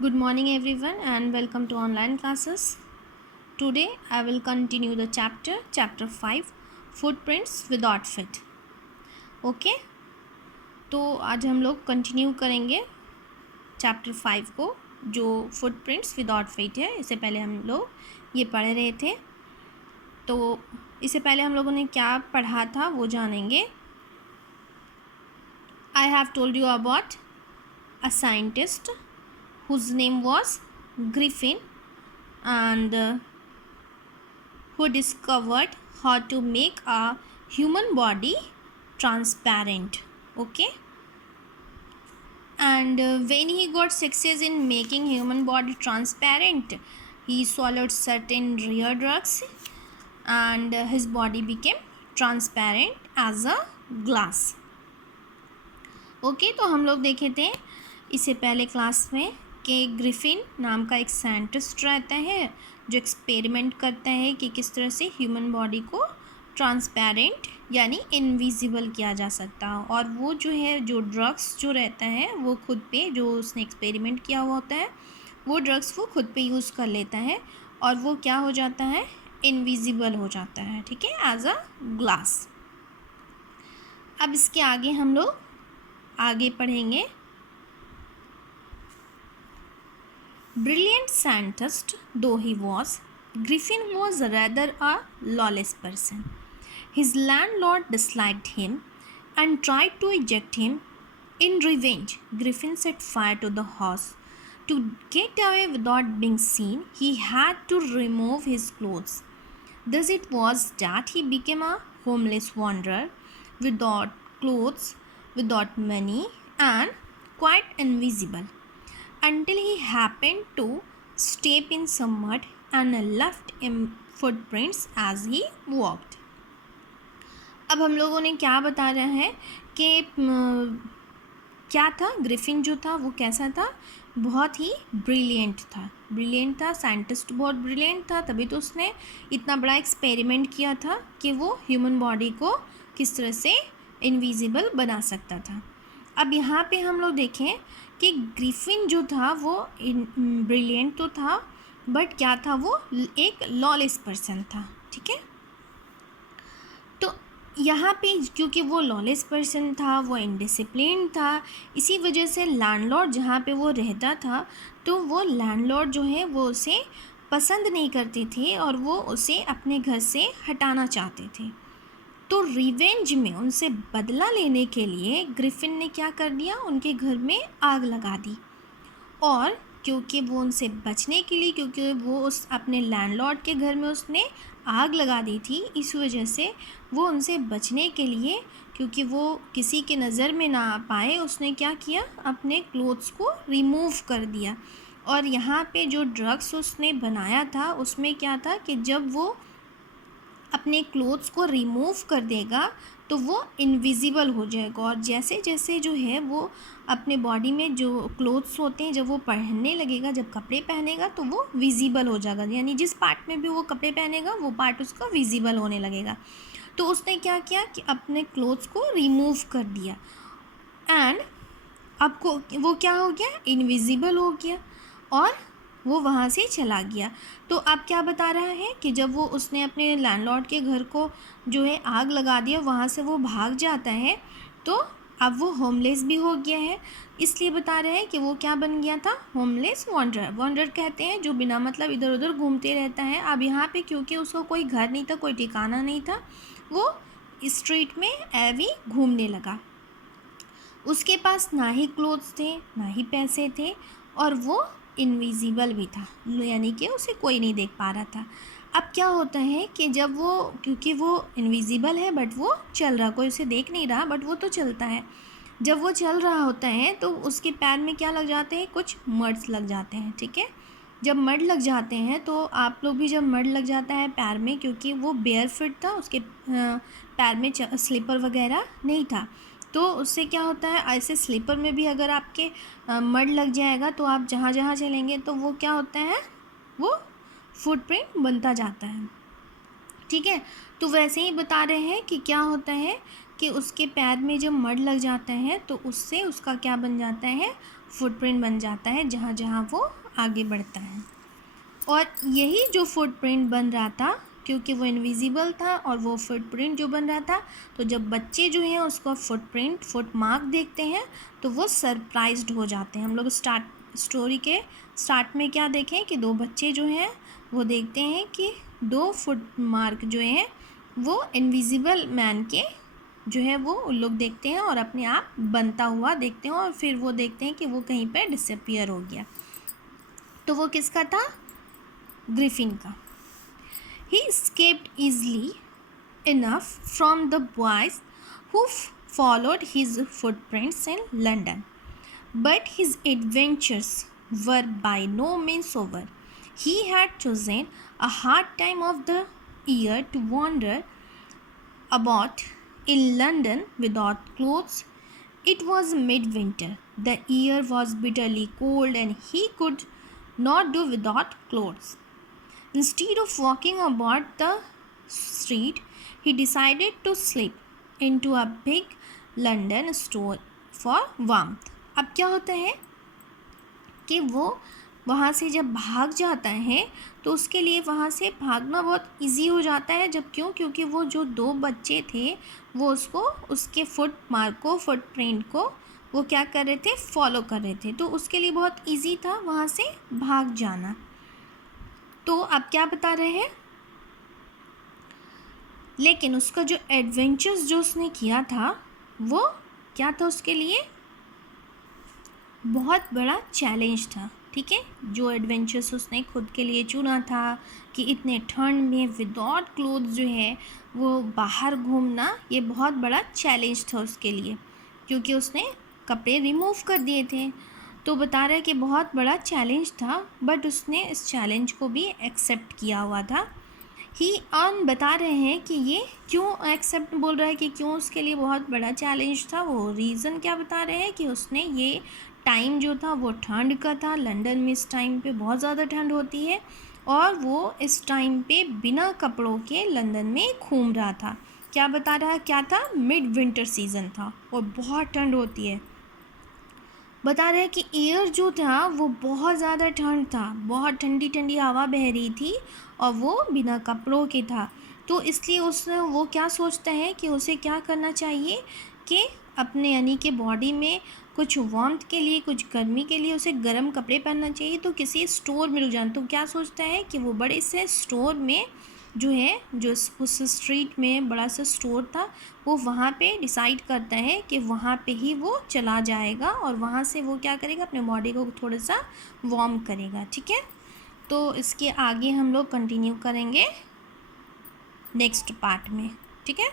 Good morning everyone and welcome to online classes. Today I will continue the chapter 5 footprints without feet. Okay तो आज हम लोग continue करेंगे chapter 5 को जो फुटप्रिंट्स विदाउट फीट है। इससे पहले हम लोग ये पढ़ रहे थे, तो इससे पहले हम लोगों ने क्या पढ़ा था वो जानेंगे। I have told you about a scientist whose name was Griffin and who discovered how to make a human body transparent. Okay, and when he got success in making human body transparent, he swallowed certain rare drugs and his body became transparent as a glass. Okay, तो हम लोग देखे थे इससे पहले class में कि Griffin नाम का एक साइंटिस्ट रहता है जो एक्सपेरिमेंट करता है कि किस तरह से ह्यूमन बॉडी को ट्रांसपेरेंट यानी इनविजिबल किया जा सकता है। और वो जो है जो ड्रग्स जो रहता है वो खुद पे जो उसने एक्सपेरिमेंट किया हुआ होता है वो ड्रग्स वो खुद पे यूज़ कर लेता है और वो क्या हो जाता है, इनविजिबल हो जाता है। ठीक है, एज अ ग्लास। अब इसके आगे हम लोग आगे पढ़ेंगे। Brilliant scientist though he was, Griffin was rather a lawless person. His landlord disliked him and tried to eject him. In revenge, Griffin set fire to the house. To get away without being seen, he had to remove his clothes. Thus it was that he became a homeless wanderer, without clothes, without money, and quite invisible, until he happened to step in some mud and left footprints as he walked. अब हम लोगों ने क्या बता रहा है कि क्या था, ग्रिफिन जो था वो कैसा था, बहुत ही ब्रिलियंट था साइंटिस्ट, बहुत ब्रिलियंट था, तभी तो उसने इतना बड़ा एक्सपेरिमेंट किया था कि वो ह्यूमन बॉडी को किस तरह से इनविजिबल बना सकता था। अब यहाँ पे हम लोग देखें कि ग्रिफिन जो था वो ब्रिलियंट तो था, बट क्या था, वो एक लॉलेस पर्सन था। ठीक है, तो यहाँ पे क्योंकि वो लॉलेस पर्सन था, वो इनडिसिप्लिन था, इसी वजह से लैंडलॉर्ड जहाँ पे वो रहता था तो वो लैंडलॉर्ड जो है वो उसे पसंद नहीं करते थे और वो उसे अपने घर से हटाना चाहते थे। तो रिवेंज में, उनसे बदला लेने के लिए ग्रिफिन ने क्या कर दिया, उनके घर में आग लगा दी। और क्योंकि वो उनसे बचने के लिए, क्योंकि वो उस अपने लैंडलॉर्ड के घर में उसने आग लगा दी थी, इस वजह से वो उनसे बचने के लिए, क्योंकि वो किसी के नज़र में ना आ पाए, उसने क्या किया, अपने क्लोथ्स को रिमूव कर दिया। और यहाँ पे जो ड्रग्स उसने बनाया था उसमें क्या था कि जब वो अपने क्लोथ्स को रिमूव कर देगा तो वो इनविजिबल हो जाएगा, और जैसे जैसे जो है वो अपने बॉडी में जो क्लोथ्स होते हैं जब वो पहनने लगेगा, जब कपड़े पहनेगा तो वो विजिबल हो जाएगा, यानी जिस पार्ट में भी वो कपड़े पहनेगा वो पार्ट उसका विजिबल होने लगेगा। तो उसने क्या किया कि अपने क्लोथ्स को रिमूव कर दिया एंड आपको वो क्या हो गया, इनविजिबल हो गया और वो वहाँ से चला गया। तो अब क्या बता रहा है कि जब वो उसने अपने लैंडलॉर्ड के घर को जो है आग लगा दिया, वहाँ से वो भाग जाता है, तो अब वो होमलेस भी हो गया है। इसलिए बता रहे हैं कि वो क्या बन गया था, होमलेस वॉन्डरर कहते हैं जो बिना मतलब इधर उधर घूमते रहता है। अब यहाँ पे क्योंकि उसको कोई घर नहीं था, कोई ठिकाना नहीं था, वो स्ट्रीट में ऐवी घूमने लगा। उसके पास ना ही क्लोथ्स थे ना ही पैसे थे और वो इनविजिबल भी था, यानी कि उसे कोई नहीं देख पा रहा था। अब क्या होता है कि जब वो, क्योंकि वो इनविजिबल है बट वो चल रहा, कोई उसे देख नहीं रहा बट वो तो चलता है। जब वो चल रहा होता है तो उसके पैर में क्या लग जाते हैं, कुछ मड्स लग जाते हैं। ठीक है, जब मड लग जाते हैं तो आप लोग भी, जब मड लग जाता है पैर में, क्योंकि वो बेयर फिट था, उसके पैर में स्लीपर वगैरह नहीं था, तो उससे क्या होता है, ऐसे स्लीपर में भी अगर आपके मड लग जाएगा तो आप जहाँ जहाँ चलेंगे तो वो क्या होता है, वो फुटप्रिंट बनता जाता है। ठीक है, तो वैसे ही बता रहे हैं कि क्या होता है कि उसके पैर में जब मड लग जाता है तो उससे उसका क्या बन जाता है, फुटप्रिंट बन जाता है जहाँ जहाँ वो आगे बढ़ता है। और यही जो फुटप्रिंट बन रहा था, क्योंकि वो इनविजिबल था और वो फुटप्रिंट जो बन रहा था, तो जब बच्चे जो हैं उसको फुट मार्क देखते हैं तो वो सरप्राइज्ड हो जाते हैं। हम लोग स्टोरी के स्टार्ट में क्या देखें कि दो बच्चे जो हैं वो देखते हैं कि 2 फुट मार्क जो हैं वो इनविजिबल मैन के जो है वो उन लोग देखते हैं और अपने आप बनता हुआ देखते हैं, और फिर वो देखते हैं कि वो कहीं पर डिसअपियर हो गया। तो वो किसका था? ग्रिफिन का। He escaped easily enough from the boys who followed his footprints in London. But his adventures were by no means over. He had chosen a hard time of the year to wander about in London without clothes. It was midwinter. The air was bitterly cold and he could not do without clothes. Instead of walking about the street, he decided to slip into a big London store for warmth. अब क्या होता है कि वो वहाँ से जब भाग जाता है तो उसके लिए वहाँ से भागना बहुत इजी हो जाता है। जब क्योंकि वो जो 2 बच्चे थे वो उसको उसके फुटप्रिंट को वो क्या कर रहे थे? फॉलो कर रहे थे, तो उसके लिए बहुत इजी था वहाँ से भाग जाना। तो अब क्या बता रहे हैं? लेकिन उसका जो एडवेंचर्स जो उसने किया था वो क्या था? उसके लिए बहुत बड़ा चैलेंज था। ठीक है, जो एडवेंचर्स उसने खुद के लिए चुना था कि इतने ठंड में विदाउट क्लोथ जो है वो बाहर घूमना, ये बहुत बड़ा चैलेंज था उसके लिए, क्योंकि उसने कपड़े रिमूव कर दिए थे। तो बता रहा है कि बहुत बड़ा चैलेंज था, बट उसने इस चैलेंज को भी एक्सेप्ट किया हुआ था। बता रहे हैं कि ये क्यों एक्सेप्ट बोल रहा है कि क्यों उसके लिए बहुत बड़ा चैलेंज था। वो रीज़न क्या बता रहे हैं कि उसने ये टाइम जो था वो ठंड का था। लंदन में इस टाइम पे बहुत ज़्यादा ठंड होती है और वो इस टाइम पे बिना कपड़ों के लंदन में घूम रहा था। क्या बता रहा है? क्या था? मिड विंटर सीज़न था और बहुत ठंड होती है। बता रहे हैं कि एयर जो था वो बहुत ज़्यादा ठंड था, बहुत ठंडी ठंडी हवा बह रही थी और वो बिना कपड़ों के था। तो इसलिए वो क्या सोचता है कि उसे क्या करना चाहिए कि अपने यानी कि बॉडी में कुछ वार्मथ के लिए, कुछ गर्मी के लिए उसे गर्म कपड़े पहनना चाहिए। तो किसी स्टोर में रुक जाना। तो क्या सोचता है कि वो बड़े से स्टोर में जो है, जो उस स्ट्रीट में बड़ा सा स्टोर था, वो वहाँ पे डिसाइड करता है कि वहाँ पे ही वो चला जाएगा और वहाँ से वो क्या करेगा? अपने बॉडी को थोड़ा सा वार्म करेगा। ठीक है, तो इसके आगे हम लोग कंटिन्यू करेंगे नेक्स्ट पार्ट में। ठीक है।